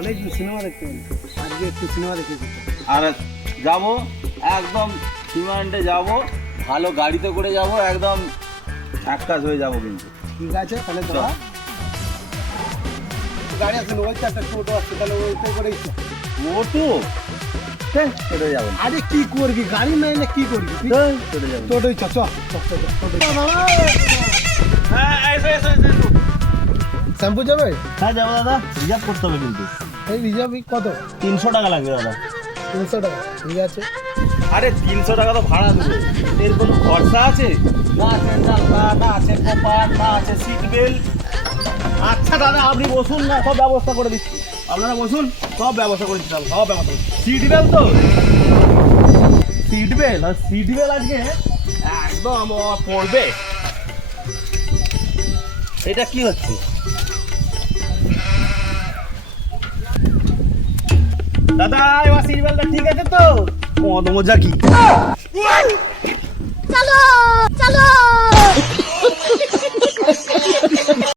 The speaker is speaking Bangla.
অনেক সিনেমা দেখতে গেল, আজকে একটু সিনেমা দেখেছি। আর যাবো একদম সীমান্তে যাব, ভালো গাড়িতে করে যাব, একদম এক কাজ হয়ে যাবো কিন্তু। ঠিক আছে তাহলে তোরা গাড়ি আছে, ওই তো একটা টোটো আছে, তাহলে ওইটাই করেই চল। টোটো চলে যাবো, আরে কি করবি, গাড়ি নাই না কি করবি? চলে যাবো। টোটোই চ, শ্যাম্পু যাবে? হ্যাঁ যাবো দাদা, রিজার্ভ করতে হবে কিন্তু। এই রিজার্ভ কত? 300 টাকা লাগবে দাদা। 300 টাকা, ঠিক আছে। আরে 300 টাকা তো ভাড়া দেবো, এর কোনো খরচা আছে? না আছে জানলা, না আছে কপার, না আছে সিট বেল্ট। আচ্ছা দাদা আপনি বসুন না, সব ব্যবস্থা করে দিচ্ছি। আপনারা বসুন, সব ব্যবস্থা করে দিচ্ছি, সব ব্যবস্থা। সিট বেল্ট তো, সিট বেল্ট, আর সিট বেল্ট আজকে একদম পড়বে। এটা কি হচ্ছে দাদা? এবার সিট বেল্টটা ঠিক আছে তো? মজা কি? চলো চলো